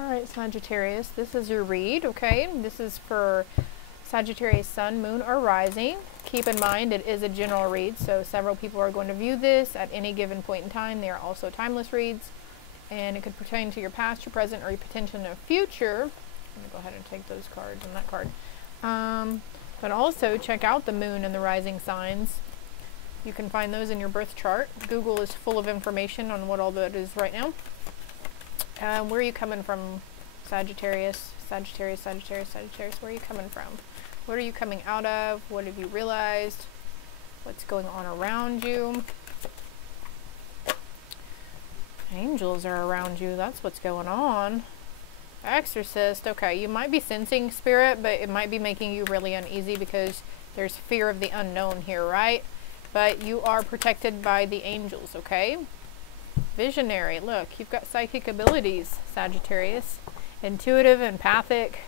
Alright, Sagittarius, this is your read, okay? This is for Sagittarius Sun, Moon, or Rising. Keep in mind it is a general read, so several people are going to view this at any given point in time. They are also timeless reads, and it could pertain to your past, your present, or your potential in the future. I'm going to go ahead and take those cards and that card. But also check out the Moon and the Rising signs. You can find those in your birth chart. Google is full of information on what all that is right now. Where are you coming from, Sagittarius? Sagittarius, Sagittarius, Sagittarius. Where are you coming from? What are you coming out of? What have you realized? What's going on around you? Angels are around you. That's what's going on. Exorcist. Okay, you might be sensing spirit, but it might be making you really uneasy because there's fear of the unknown here, right? But you are protected by the angels, okay? Visionary. Look, you've got psychic abilities, Sagittarius. Intuitive, empathic.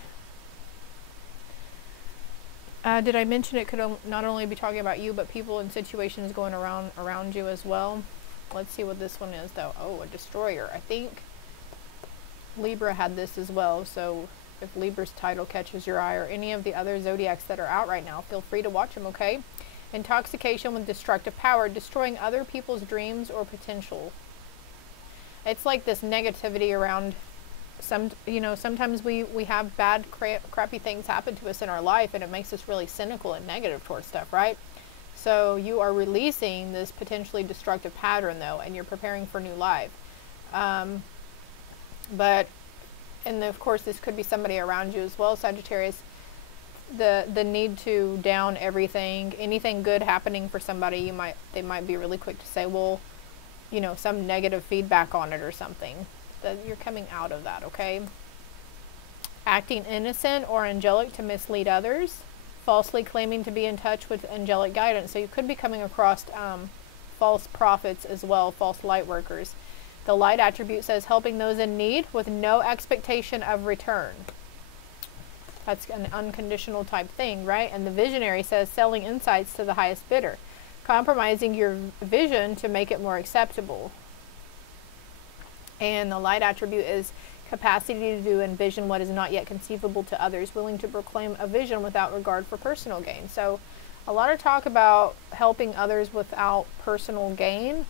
Did I mention it could not only be talking about you, but people and situations going around you as well? Let's see what this one is, though. Oh, a destroyer. I think Libra had this as well, so if Libra's title catches your eye or any of the other zodiacs that are out right now, feel free to watch them, okay? Intoxication with destructive power, destroying other people's dreams or potential. It's like this negativity around sometimes we have bad, crappy things happen to us in our life, and it makes us really cynical and negative towards stuff, right? So you are releasing this potentially destructive pattern, though, and you're preparing for new life. And of course, this could be somebody around you as well, Sagittarius. The need to down everything, anything good happening for somebody, they might be really quick to say, well, you know, some negative feedback on it or something. That you're coming out of that, okay? Acting innocent or angelic to mislead others, falsely claiming to be in touch with angelic guidance. So you could be coming across false prophets as well, false light workers. The light attribute says helping those in need with no expectation of return. That's an unconditional type thing, right? And the visionary says selling insights to the highest bidder, compromising your vision to make it more acceptable. And the light attribute is capacity to envision what is not yet conceivable to others, willing to proclaim a vision without regard for personal gain. So a lot of talk about helping others without personal gain,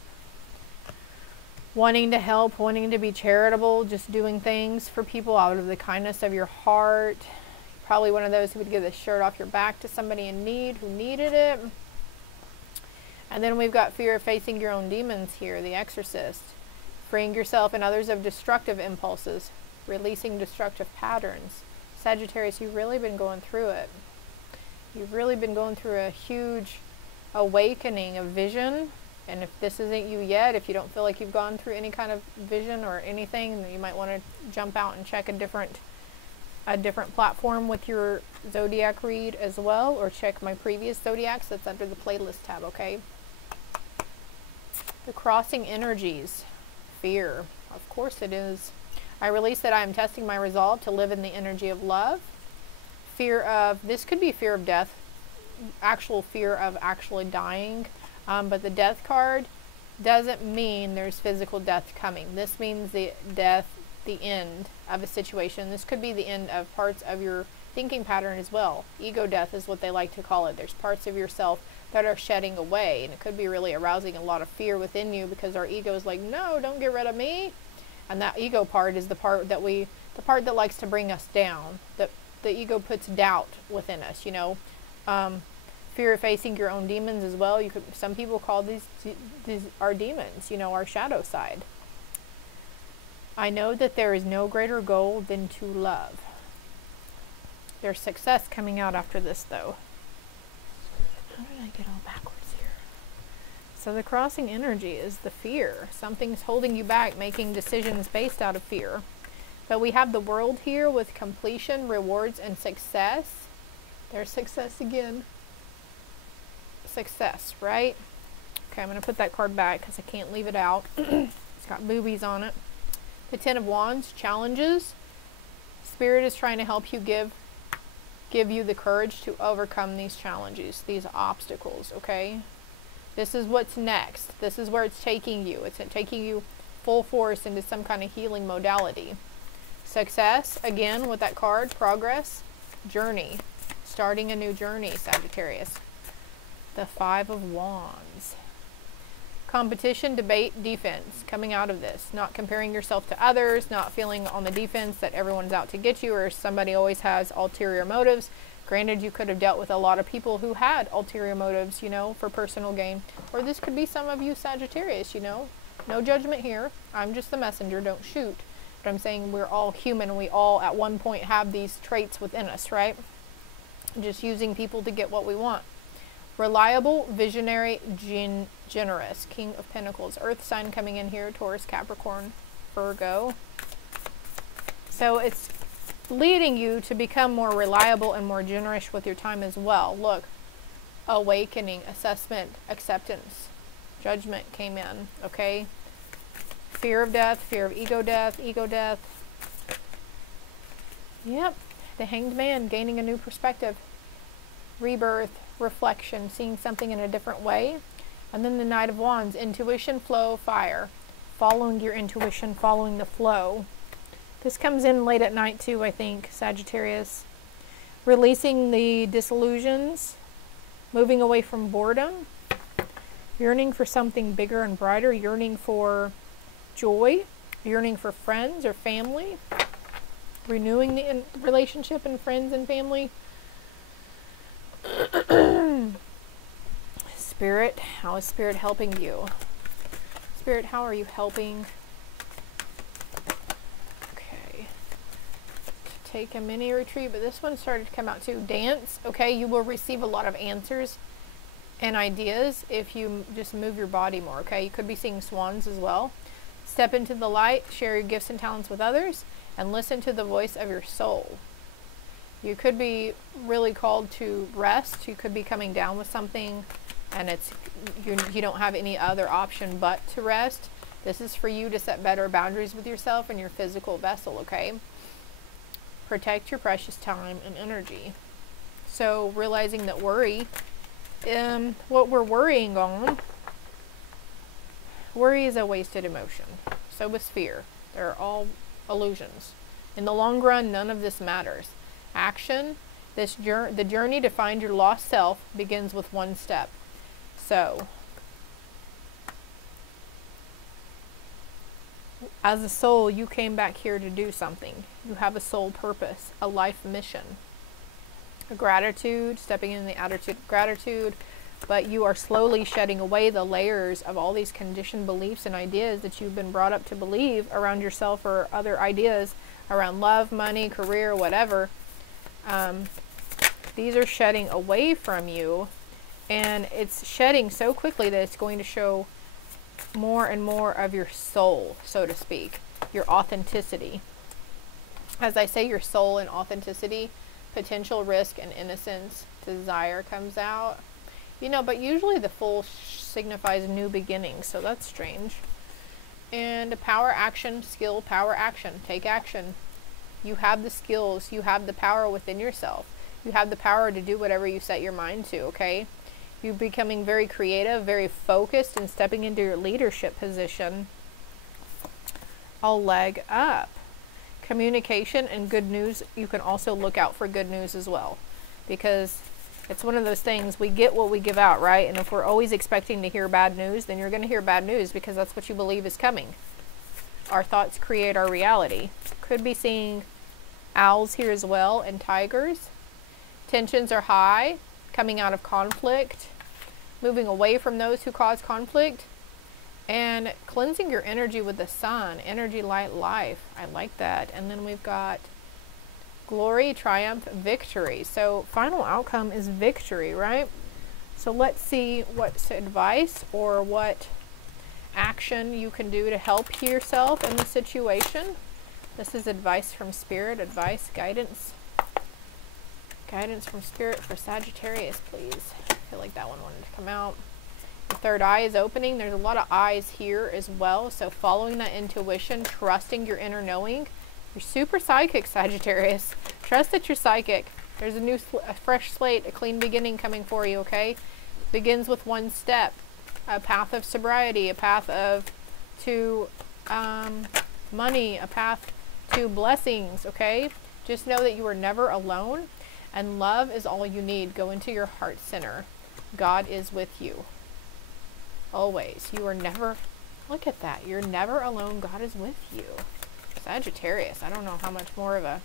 wanting to help, wanting to be charitable, just doing things for people out of the kindness of your heart. Probably one of those who would give the shirt off your back to somebody in need who needed it. And then we've got fear of facing your own demons here, the exorcist. Freeing yourself and others of destructive impulses, releasing destructive patterns. Sagittarius, you've really been going through it. You've really been going through a huge awakening of vision. And if this isn't you yet, if you don't feel like you've gone through any kind of vision or anything, then you might want to jump out and check a different platform with your zodiac read as well, or check my previous zodiacs. That's under the playlist tab, okay? The crossing energies. Fear. Of course it is. I release that I am testing my resolve to live in the energy of love. Fear of, this could be fear of death, actual fear of actually dying. But the death card doesn't mean there's physical death coming. This means the death, the end of a situation. This could be the end of parts of your thinking pattern as well. Ego death is what they like to call it. There's parts of yourself that are shedding away, and it could be really arousing a lot of fear within you because our ego is like, no, don't get rid of me. And that ego part is the part that likes to bring us down. The ego puts doubt within us, you know. Fear of facing your own demons as well. Some people call these our demons, you know, our shadow side. I know that there is no greater goal than to love. There's success coming out after this, though. How did I get all backwards here? So the crossing energy is the fear. Something's holding you back, making decisions based out of fear. But we have the world here with completion, rewards, and success. There's success again. Success, right? Okay, I'm going to put that card back because I can't leave it out. It's got boobies on it. The Ten of Wands, challenges. Spirit is trying to help you give you the courage to overcome these challenges, these obstacles, okay? This is what's next. This is where it's taking you. It's taking you full force into some kind of healing modality. Success, again, with that card. Progress, journey. Starting a new journey, Sagittarius. The Five of Wands. Competition, debate, defense. Coming out of this. Not comparing yourself to others. Not feeling on the defense that everyone's out to get you or somebody always has ulterior motives. Granted, you could have dealt with a lot of people who had ulterior motives, you know, for personal gain. Or this could be some of you Sagittarius, you know. No judgment here. I'm just the messenger. Don't shoot. But I'm saying we're all human and we all at one point have these traits within us, right? Just using people to get what we want. Reliable, visionary, generous. King of Pentacles. Earth sign coming in here. Taurus, Capricorn, Virgo. So it's leading you to become more reliable and more generous with your time as well. Look. Awakening, assessment, acceptance. Judgment came in. Okay. Fear of death. Fear of ego death. Ego death. Yep. The Hanged Man. Gaining a new perspective. Rebirth, reflection, seeing something in a different way. And then the Knight of Wands, intuition, flow, fire. Following your intuition, following the flow. This comes in late at night too, I think, Sagittarius. Releasing the disillusions, moving away from boredom, yearning for something bigger and brighter, yearning for joy, yearning for friends or family, renewing the relationship and friends and family. Spirit, how is Spirit helping you? Spirit, how are you helping? Okay. Take a mini retreat, but this one started to come out too. Dance, okay, you will receive a lot of answers and ideas if you just move your body more, okay? You could be seeing swans as well. Step into the light, share your gifts and talents with others, and listen to the voice of your soul. You could be really called to rest. You could be coming down with something and it's you don't have any other option but to rest. This is for you to set better boundaries with yourself and your physical vessel, okay? Protect your precious time and energy. So realizing that worry, what we're worrying on, worry is a wasted emotion. So is fear. They're all illusions. In the long run, none of this matters. Action, the journey to find your lost self begins with one step. So, as a soul, you came back here to do something. You have a soul purpose, a life mission. A gratitude, stepping in the attitude of gratitude, but you are slowly shedding away the layers of all these conditioned beliefs and ideas that you've been brought up to believe around yourself or other ideas around love, money, career, whatever. These are shedding away from you, and it's shedding so quickly that it's going to show more and more of your soul, so to speak, your authenticity. As I say, your soul and authenticity, potential, risk, and innocence, desire comes out. You know, but usually the full signifies new beginnings, so that's strange. And power, action, skill, power, action. Take action. You have the skills. You have the power within yourself. You have the power to do whatever you set your mind to, okay? You're becoming very creative, very focused, and stepping into your leadership position. I'll leg up. Communication and good news. You can also look out for good news as well, because it's one of those things, we get what we give out, right? And if we're always expecting to hear bad news, then you're going to hear bad news because that's what you believe is coming. Our thoughts create our reality. Could be seeing owls here as well, and tigers. Tensions are high, coming out of conflict, moving away from those who cause conflict, and cleansing your energy with the sun. Energy, light, life. I like that. And then we've got glory, triumph, victory. So final outcome is victory, right? So let's see what's advice or what action you can do to help yourself in the situation. This is advice from Spirit, advice, guidance. Guidance from Spirit for Sagittarius, please. I feel like that one wanted to come out. The third eye is opening. There's a lot of eyes here as well. So following that intuition, trusting your inner knowing. You're super psychic, Sagittarius. Trust that you're psychic. There's a fresh slate, a clean beginning coming for you, okay? Begins with one step. A path of sobriety, a path to money, a path to blessings, okay? Just know that you are never alone, and love is all you need. Go into your heart center. God is with you. Always. You are never, look at that. You're never alone. God is with you. Sagittarius. I don't know how much more of a,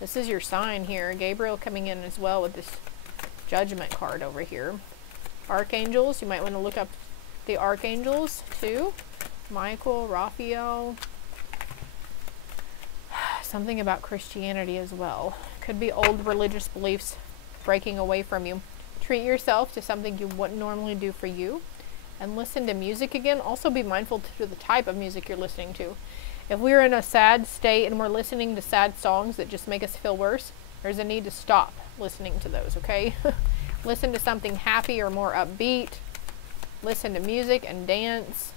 this is your sign here. Gabriel coming in as well with this Judgment card over here. Archangels. You might want to look up the archangels too. Michael, Raphael. Something about Christianity as well. Could be old religious beliefs breaking away from you. Treat yourself to something you wouldn't normally do for you. And listen to music again. Also be mindful to the type of music you're listening to. If we're in a sad state and we're listening to sad songs that just make us feel worse, there's a need to stop listening to those, okay? Listen to something happy or more upbeat. Listen to music and dance.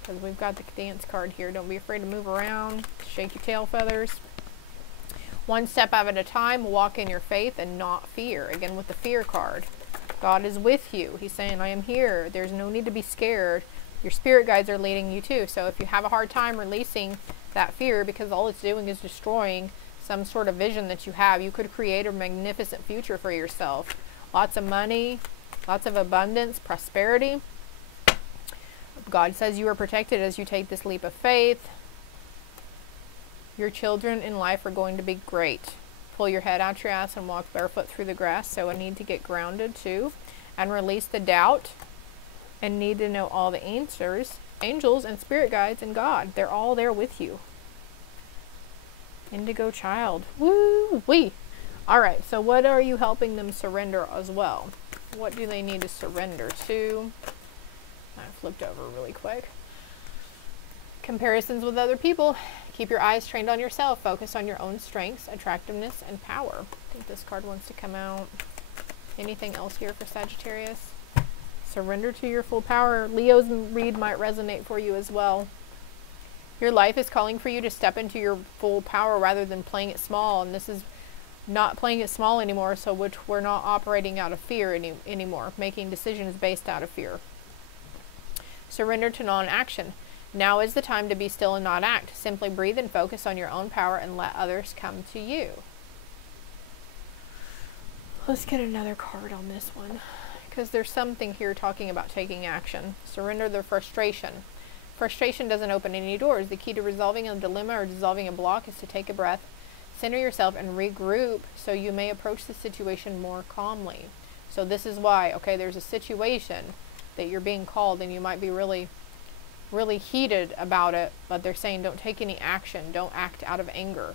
Because we've got the dance card here. Don't be afraid to move around. Shake your tail feathers. One step at a time. Walk in your faith and not fear. Again with the fear card. God is with you. He's saying, I am here. There's no need to be scared. Your spirit guides are leading you too. So if you have a hard time releasing that fear because all it's doing is destroying some sort of vision that you have, you could create a magnificent future for yourself. Lots of money, lots of abundance, prosperity. God says you are protected as you take this leap of faith. Your children in life are going to be great. Pull your head out your ass and walk barefoot through the grass. So I need to get grounded too and release the doubt and need to know all the answers. Angels and spirit guides and God, they're all there with you. Indigo child. Woo-wee. All right, so what are you helping them surrender as well? What do they need to surrender to? I flipped over really quick. Comparisons with other people. Keep your eyes trained on yourself. Focus on your own strengths, attractiveness, and power. I think this card wants to come out. Anything else here for Sagittarius? Surrender to your full power. Leo's read might resonate for you as well. Your life is calling for you to step into your full power rather than playing it small. And this is not playing it small anymore, so which we're not operating out of fear anymore. Making decisions based out of fear. Surrender to non-action. Now is the time to be still and not act. Simply breathe and focus on your own power and let others come to you. Let's get another card on this one, because there's something here talking about taking action. Surrender the frustration. Frustration doesn't open any doors. The key to resolving a dilemma or dissolving a block is to take a breath, center yourself, and regroup so you may approach the situation more calmly. So this is why, okay, there's a situation that you're being called and you might be really heated about it, but they're saying don't take any action. Don't act out of anger,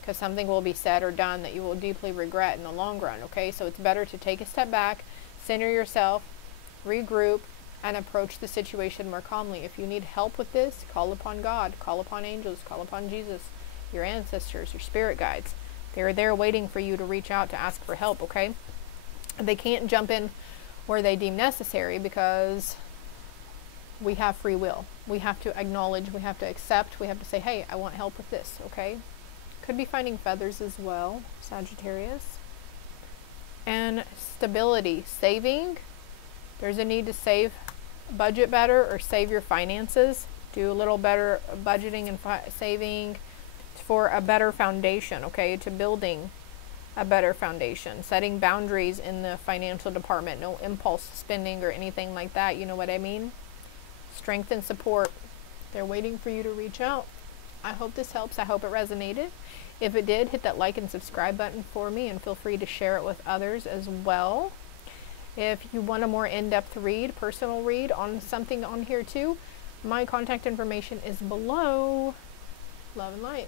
because something will be said or done that you will deeply regret in the long run, okay? So it's better to take a step back, center yourself, regroup, and approach the situation more calmly. If you need help with this, call upon God, call upon angels, call upon Jesus, your ancestors, your spirit guides. They're there waiting for you to reach out to ask for help, okay? They can't jump in where they deem necessary because we have free will. We have to acknowledge, we have to accept, we have to say, hey, I want help with this, okay? Could be finding feathers as well, Sagittarius. And stability, saving. There's a need to save, budget better, or save your finances. Do a little better budgeting and saving for a better foundation, okay? To building a better foundation. Setting boundaries in the financial department. No impulse spending or anything like that. You know what I mean? Strength and support. They're waiting for you to reach out. I hope this helps. I hope it resonated. If it did, hit that like and subscribe button for me, and feel free to share it with others as well. If you want a more in-depth read, personal read on something on here too, my contact information is below. Love and light.